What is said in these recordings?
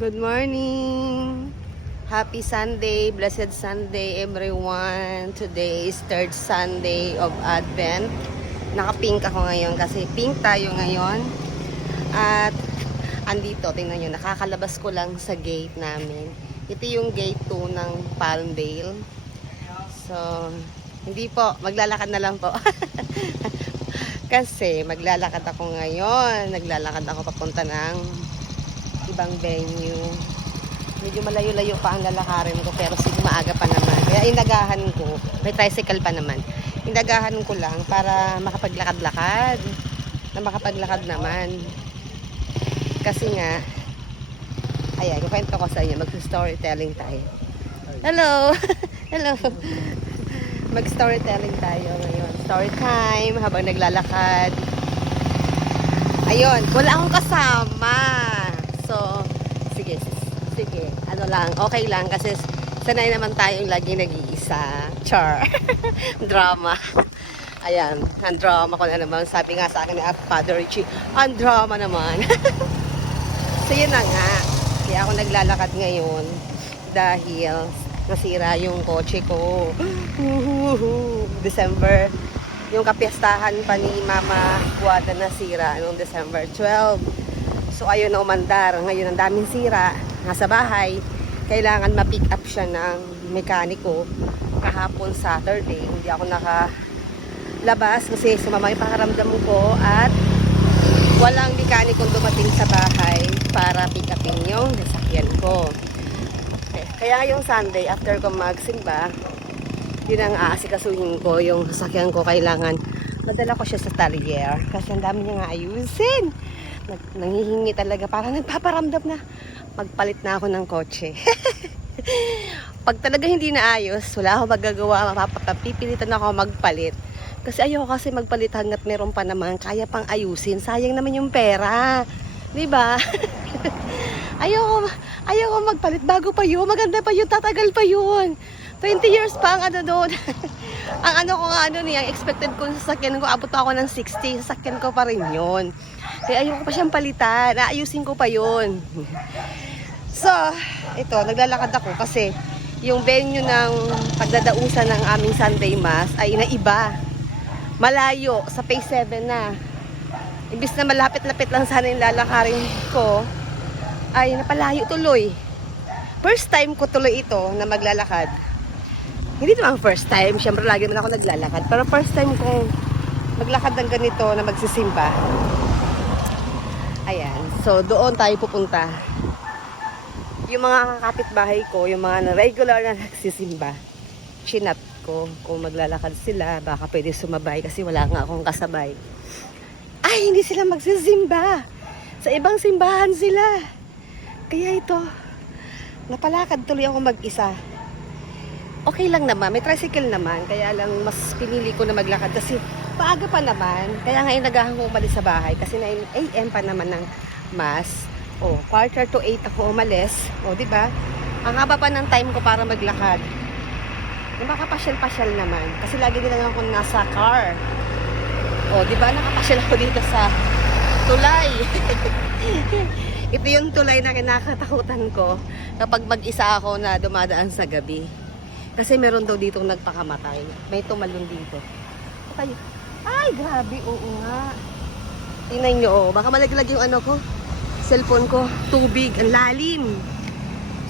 Good morning! Happy Sunday, blessed Sunday everyone. Today is third Sunday of Advent. Naka-pink ako ngayon kasi pink tayo ngayon. At andito, tingnan nyo, nakakalabas ko lang sa gate namin. Ito yung gate 2 ng Palmdale. So, hindi po, maglalakad na lang po. Kasi maglalakad ako ngayon. Naglalakad ako papunta ng ibang venue. Medyo malayo-layo pa ang lalakarin ko pero sige maaga pa naman. Kaya inagahan ko, may tricycle pa naman. Inagahan ko lang para makapaglakad-lakad. Na makapaglakad naman. Kasi nga, ayan, kwento ko sa inyo, mag-storytelling tayo. Hello! Hello! Mag-storytelling tayo ngayon. Story time habang naglalakad. Ayun, wala akong kasama. So, sige, ano lang, okay lang kasi sanay naman tayong lagi nag-iisa. Char. Drama. Ayan, ang drama ko na naman. Sabi nga sa akin ni Father Richie, ang drama naman. So, yun na nga. Kaya ako naglalakad ngayon dahil nasira yung kotse ko. December, yung kapiyastahan pa ni Mama Guada nasira noong December 12. So ayun na umandar. Ngayon ang daming sira. Nasa bahay. Kailangan ma-pick up siya ng mekaniko. Kahapon Saturday. Hindi ako nakalabas kasi sumama yung pakaramdam ko at walang mekanikong dumating sa bahay para pick upin yung sasakyan ko. Okay. Kaya yung Sunday after ko magsimba, yun ang aasikasuhin ko. Yung sasakyan ko kailangan madala ko siya sa talyer kasi ang dami niya nga ayusin. Nangihingi talaga, parang nagpaparamdam na magpalit na ako ng kotse. Pag talaga hindi naayos, wala akong magagawa, mapapapipilitan ako magpalit. Kasi ayoko kasi magpalit hanggat meron pa naman, kaya pang ayusin. Sayang naman yung pera. Diba? ayoko magpalit bago pa yun, maganda pa yun, tatagal pa yun. 20 years pa ang ano doon. Ang ano ko nga ano niya, expected ko sa sasakyan ko, abot ako ng 60, sasakyan ko pa rin yun. Kaya ayoko pa siyang palitan, naayusin ko pa yun. So, ito, naglalakad ako kasi yung venue ng pagdadausan ng aming Sunday Mass ay naiba. Malayo, sa Phase 7 na. Imbis na malapit-lapit lang sana yung lalakarin ko, ay napalayo tuloy. First time ko tuloy ito na maglalakad. Hindi naman first time, syempre lagi naman ako naglalakad. Pero first time kong maglakad ng ganito na magsisimba. Ayan, so doon tayo pupunta. Yung mga kapitbahay ko, yung mga regular na nagsisimba, chinat ko kung maglalakad sila, baka pwede sumabay kasi wala nga akong kasabay. Ay, hindi sila magsisimba. Sa ibang simbahan sila. Kaya ito, napalakad tuloy ako mag-isa. Okay lang naman, may tricycle naman, kaya lang mas pinili ko na maglakad kasi paaga pa naman, kaya nga inagahan ko umalis sa bahay kasi 9 AM pa naman ng Mass. O, 7:45 ako umalis. O, diba? Ang haba pa ng time ko para maglakad. Makapasyal-pasyal naman kasi lagi din lang ako nasa car. O, diba? Nakapasyal ako dito sa tulay. Ito yung tulay na kinakatakutan ko kapag mag-isa ako na dumadaan sa gabi. Kasi meron daw ditong nagpakamatay. May tumalon dito. Ay, grabe. Oo nga. Tingnan nyo, oh. Baka malaglag yung ano ko. Cellphone ko. Tubig. Ang lalim.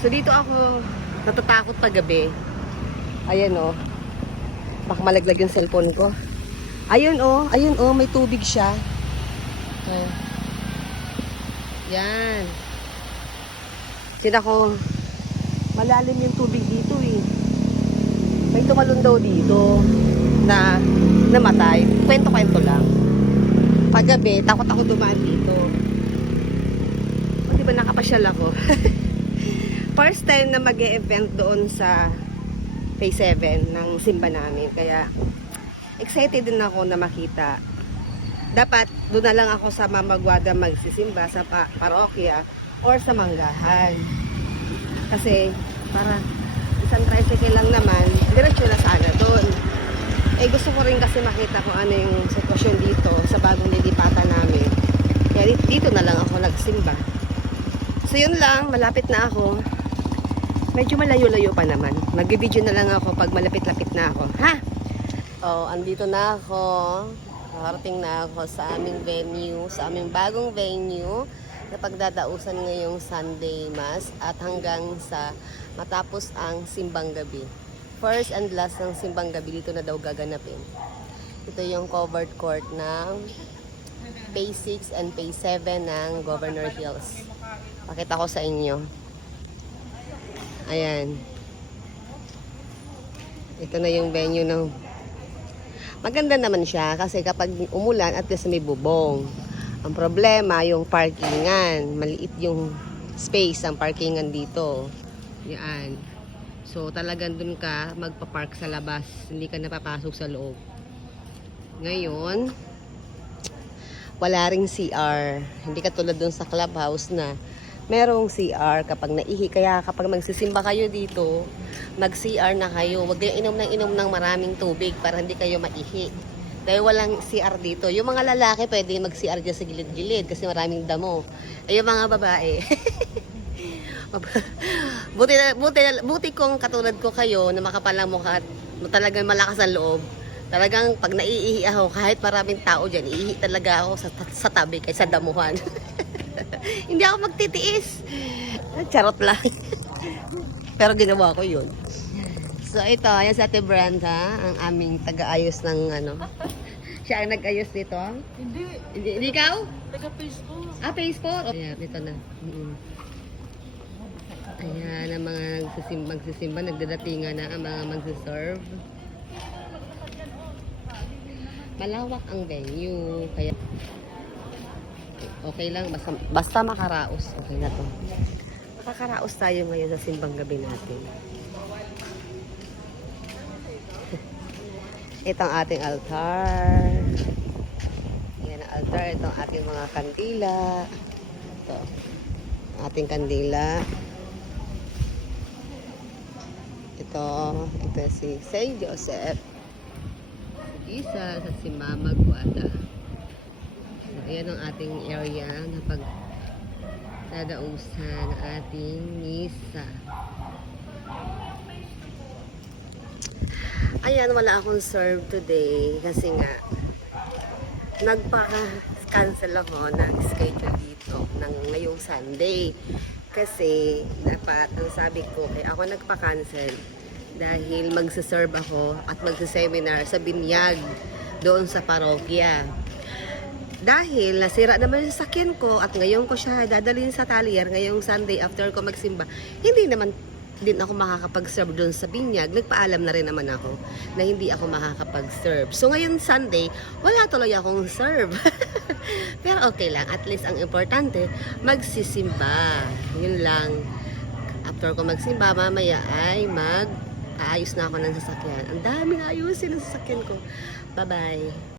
So, dito ako natatakot pag gabi. Ayan, oh. Baka malaglag yung cellphone ko. Ayun, oh. Ayun, oh. May tubig siya. Oh. Yan. Sina ko, malalim yung tubig dito, eh. May tumalon daw dito na namatay. Kwento-kwento lang. Paggabi, takot ako dumaan dito. O, diba nakapasyal ako? First time na mag-e-event doon sa Phase 7 ng simba namin. Kaya, excited din ako na makita. Dapat, doon na lang ako sa Mama Guada magsisimba sa parokya or sa manggahan. Kasi, para isang tricycle lang naman, diretso na sana doon. Eh gusto ko rin kasi makita kung ano yung sitwasyon dito sa bagong lilipatan namin. Kaya dito na lang ako nagsimba. So yun lang, malapit na ako. Medyo malayo-layo pa naman. Mag-video na lang ako pag malapit-lapit na ako. Ha? Oh, andito na ako. Nakarating na ako sa aming venue, sa aming bagong venue na pagdadausan ngayong Sunday Mass at hanggang sa matapos ang simbang gabi. First and last ng simbang gabi, dito na daw gaganapin. Ito yung covered court ng Phase 6 and Phase 7 ng Governor Hills. Pakita ko sa inyo. Ayan. Ito na yung venue ng... Maganda naman siya kasi kapag umulan at least may bubong. Ang problema, yung parkingan. Maliit yung space ang parkingan dito. Yan. So talagang dun ka magpa-park sa labas. Hindi ka napapasok sa loob. Ngayon, wala ring CR. Hindi katulad dun sa clubhouse na merong CR kapag naihi. Kaya kapag magsisimba kayo dito, mag-CR na kayo. Huwag kayong inom ng maraming tubig para hindi kayo maihi. Dahil walang CR dito. Yung mga lalaki pwede mag-CR dyan sa gilid-gilid kasi maraming damo. Ay yung mga babae. buti kung katulad ko kayo na makapalang mukha at talagang malakas ang loob. Talagang pag naiihi ako, kahit maraming tao dyan, iihi talaga ako sa tabi kaysa damuhan. Hindi ako magtitiis. Charot lang. Pero ginawa ko yun. So ito, ayan sa Ate Brenda, ang aming taga-ayos ng ano. Siya ang nag-ayos dito. Hindi ikaw? Taga-Phase 4. Ah, Phase 4? Ayan, ito na. Ayan, ang mga magsisimba, nagdadatingan na ang mga magsiserve. Malawak ang venue, kaya okay lang, basta makaraos. Okay na to. Makakaraos tayo ngayon sa simbang gabi natin. Ito ang ating altar. Yan ang altar. Ito ang ating mga kandila. Ito. Ating kandila. Ito si Saint Joseph. Si Jesus at si Mama Guada. Ayan ang ating area na pag dadausan ng ating misa. Ayan, wala akong serve today kasi nga nagpa-cancel ako ng schedule dito ng ngayong Sunday. Kasi dapat, ang sabi ko, ako nagpa-cancel dahil magsaserve ako at magsaseminar sa binyag doon sa parokya. Dahil nasira naman yung sasakyan ko at ngayon ko siya dadalhin sa talyer ngayong Sunday after ko magsimba, hindi naman din ako makakapag-serve doon sa binyag. Nagpaalam na rin naman ako na hindi ako makakapag-serve. So ngayon Sunday, wala tuloy akong serve. Pero okay lang, at least ang importante, magsisimba. Yun lang. After ko magsimba, mamaya ay aayos na ako ng sasakyan. Ang daming ayusin ng sasakyan ko. Bye-bye.